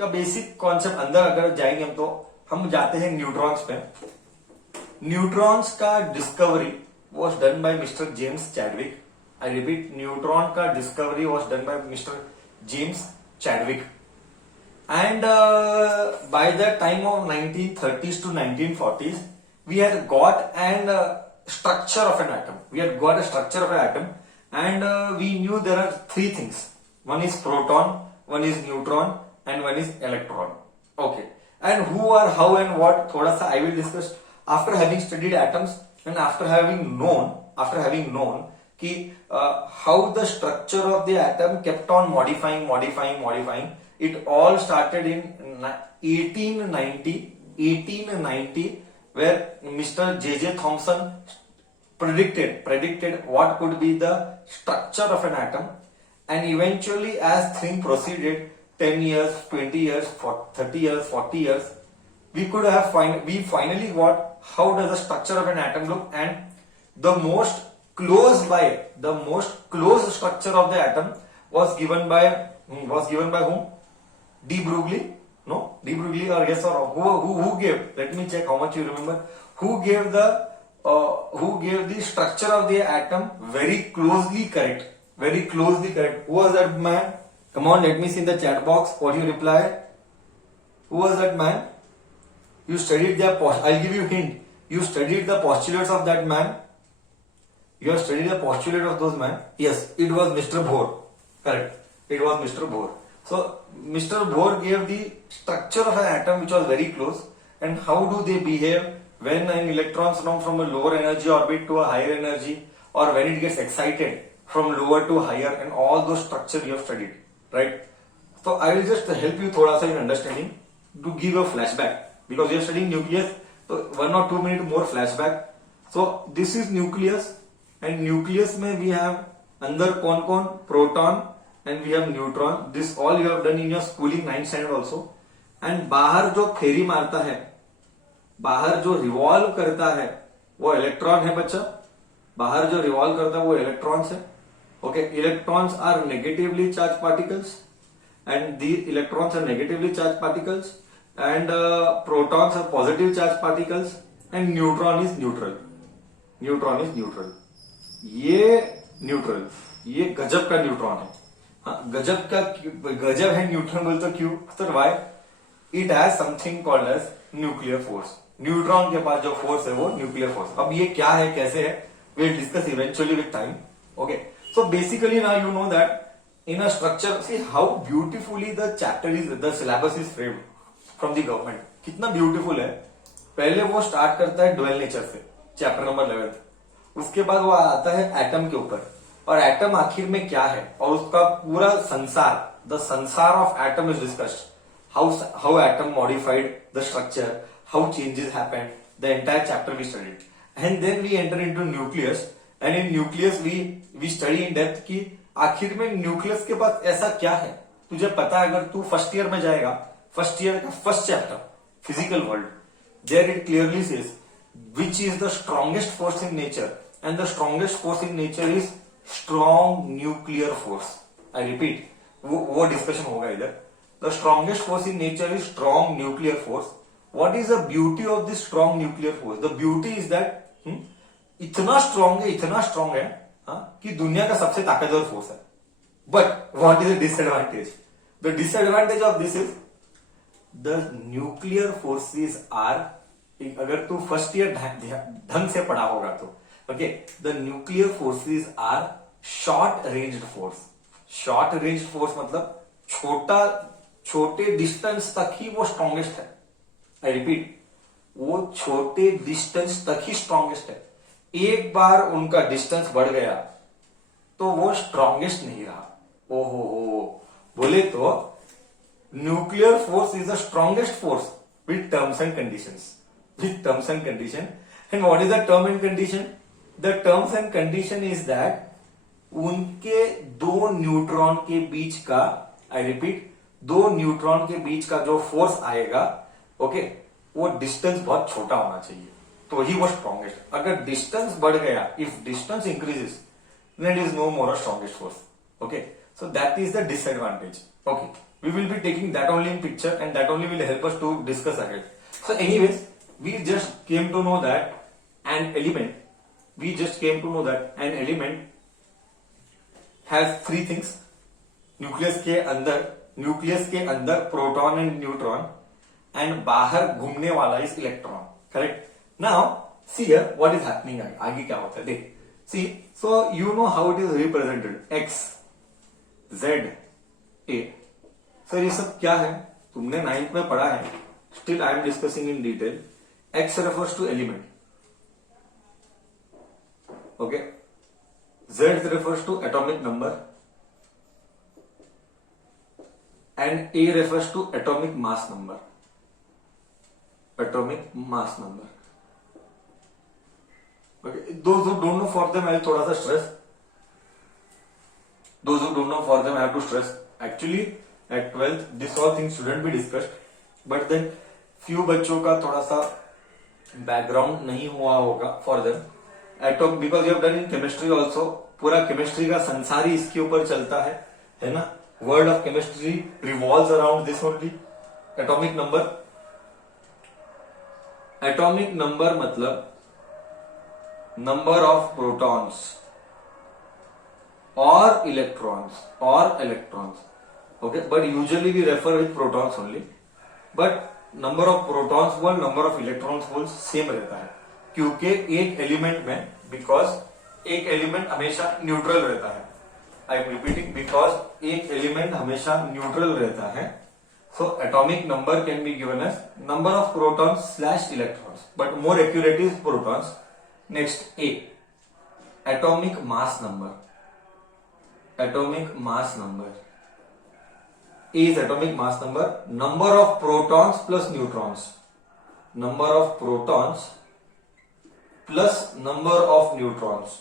का basic concept अंदर अगर जाएंगे हम तो हम जाते हैं न्यूट्रॉन्स पे। न्यूट्रॉन्स का discovery was done by Mister James Chadwick. I repeat, neutron का discovery was done by Mister James Chadwick and by the time of 1930s to 1940s we had got an structure of an atom. We had got a structure of an atom and we knew there are three things. One is proton, one is neutron and one is electron. Okay, and who are how and what thoda sa I will discuss after having studied atoms and after having known ki how the structure of the atom kept on modifying. It all started in 1890 where Mr. J.J. Thomson predicted what could be the structure of an atom, and eventually as things proceeded 10 years, 20 years, 30 years, 40 years, we finally got how does the structure of an atom look, and the most close structure of the atom was given by whom? De Broglie? No? De Broglie or yes or no? Who gave? Let me check how much you remember. Who gave the structure of the atom very closely correct? Who was that man? Come on, let me see in the chat box what you reply. Who was that man? You studied I'll give you a hint. You studied the postulates of that man. You have studied the postulate of those men. Yes, it was Mr. Bohr. Correct. It was Mr. Bohr. So Mr. Bohr gave the structure of an atom which was very close, and how do they behave when an electron from a lower energy orbit to a higher energy, or when it gets excited from lower to higher, and all those structures you have studied, right? So I will just help you thoda sa in understanding to give a flashback because you are studying nucleus. So 1 or 2 minute more flashback. So this is nucleus, and nucleus mein we have andar कौन proton and we have neutron. This all you have done in your schooling 9th standard also. And बाहर जो फेरी मारता है, बाहर जो रिवॉल्व करता है वो इलेक्ट्रॉन है बच्चा। बाहर जो रिवॉल्व करता है वो इलेक्ट्रॉन्स है। Okay, electrons are negatively charge particles and the electrons are negatively charged particles and protons are positive charged particles and neutron is neutral. ये न्यूट्रल, ये गजब का न्यूट्रॉन है। गजब है न्यूट्रॉन बोलते क्यों? Sir why? It has something called as nuclear force. Neutron के पास जो फोर्स है वो न्यूक्लियर फोर्स। अब ये क्या है, कैसे है, we'll discuss eventually with time. Okay, so basically now you know that in a structure, see how beautifully the syllabus is framed from the government. कितना ब्यूटीफुल है। पहले वो स्टार्ट करता है डुअल नेचर से, चैप्टर नंबर 11। उसके बाद वो आता है एटम के ऊपर, और एटम आखिर में क्या है और उसका पूरा संसार, the sansar of atom is discussed, how atom modified the structure, how changes happened, the entire chapter we studied, and then we enter into nucleus, and in nucleus we study in depth की आखिर में न्यूक्लियस के पास ऐसा क्या है। तुझे पता है, अगर तू फर्स्ट ईयर में जाएगा, फर्स्ट ईयर का first chapter physical world, there it clearly says which is the strongest force in nature, and the strongest force in nature is strong nuclear force. I repeat, वो discussion होगा इधर। The strongest force in nature is strong nuclear force. What is the beauty of this strong nuclear force? The beauty is that इतना strong है कि दुनिया का सबसे ताकतवर फोर्स है। But what is the disadvantage? The disadvantage of this is the nuclear forces are, अगर तू फर्स्ट ईयर ढंग से पढ़ा होगा तो, okay, the nuclear forces are short ranged force. Short range force मतलब छोटे डिस्टेंस तक ही वो स्ट्रॉन्गेस्ट है। आई रिपीट, वो छोटे डिस्टेंस तक ही स्ट्रॉन्गेस्ट है। एक बार उनका डिस्टेंस बढ़ गया तो वो स्ट्रॉन्गेस्ट नहीं रहा। ओहो बोले तो nuclear force is the strongest force with terms and conditions. With terms and condition. And what is the term and condition? The terms and condition is that उनके दो न्यूट्रॉन के बीच का, आई रिपीट, दो न्यूट्रॉन के बीच का जो फोर्स आएगा, ओके, वो डिस्टेंस बहुत छोटा होना चाहिए तो ही वो स्ट्रॉन्गेस्ट। अगर डिस्टेंस बढ़ गया, if distance increases, then it is no more strongest force. Okay, so that is the disadvantage. Okay, we will be taking that only in picture and that only will help us to discuss ahead. So anyways, we just came to know that an element has three things. Nucleus के अंदर proton and neutron and बाहर घूमने वाला is electron. Correct. Now see here what is happening. आगे क्या होता है देख. See so you know how it is represented. X Z A. Sir ये सब क्या है तुमने 9th में पढ़ा है. Still I am discussing in detail. X refers to element. Okay. Z refers to atomic number and A refers to atomic mass number. Okay, those who don't know, for them I'll थोड़ा सा stress. Those who don't know, for them I have to stress. Actually at 12th this all things shouldn't be discussed, but then few बच्चों का थोड़ा सा background नहीं हुआ होगा for them. Because you have done in chemistry also. पूरा chemistry का संसार ही इसके ऊपर चलता है ना. World of chemistry revolves around this only. Atomic number. Atomic number मतलब number of protons or electrons. Okay, but usually we refer with protons only. But number of protons whole, number of electrons whole same रहता है. क्योंकि एक एलिमेंट में, because एक element हमेशा neutral रहता है. आई एम रिपीटिंग, बिकॉज एक एलिमेंट हमेशा न्यूट्रल रहता है. So atomic number can be given as number of protons slash electrons, but more accurate is protons. Next A atomic mass number. A is atomic mass number. Number of protons plus neutrons. Number of protons plus number of neutrons.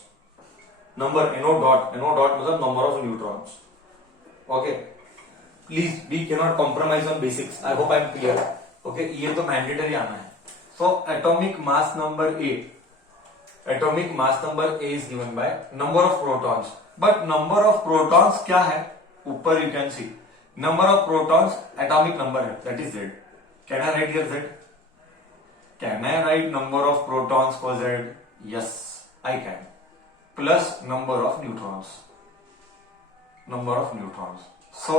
Number NO dot मतलब number of neutrons. Okay, please we can not compromise on basics. I hope I am clear. Okay, ये तो mandatory आना है. So atomic mass number A is given by number of protons. But number of protons क्या है ऊपर you can see. Number of protons atomic number है, that is Z. Can I write here Z? Can I write number of protons for Z? Yes I can. Plus number of neutrons. So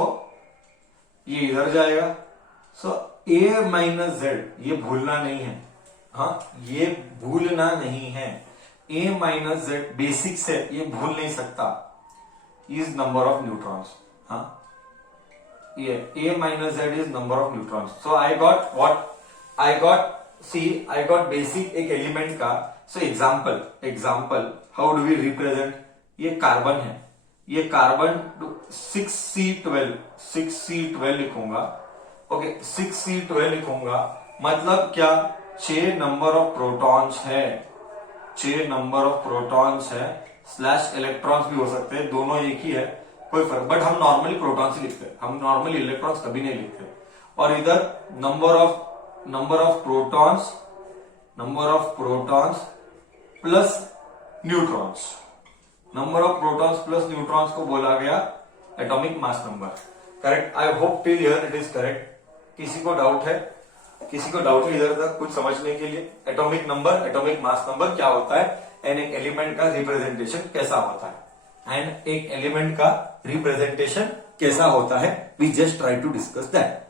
ये इधर जाएगा. सो ए minus Z, ये भूलना नहीं है. हाँ, ये भूलना नहीं है. ए माइनस जेड बेसिक से ये भूल नहीं सकता. Is number of neutrons. हाँ, ये A minus Z is number of neutrons. So I got what I got basic एक एलिमेंट का. So example how do we represent. ये कार्बन है, ये कार्बन 6C12 लिखूंगा. ओके, 6C12 लिखूंगा मतलब क्या, 6 नंबर ऑफ प्रोटॉन्स है. 6 नंबर ऑफ प्रोटॉन्स है स्लैश इलेक्ट्रॉन्स भी हो सकते हैं, दोनों एक ही है, कोई फर्क. बट हम नॉर्मली प्रोटॉन्स ही लिखते हैं, हम नॉर्मली इलेक्ट्रॉन्स कभी नहीं लिखते. और इधर number of protons plus neutrons. Number of protons plus neutrons को बोला गया atomic mass number. Correct. I hope till here it is correct. किसी को डाउट है इधर तक कुछ समझने के लिए? Atomic number, atomic mass number क्या होता है एंड एक एलिमेंट का रिप्रेजेंटेशन कैसा होता है. We just try to discuss that.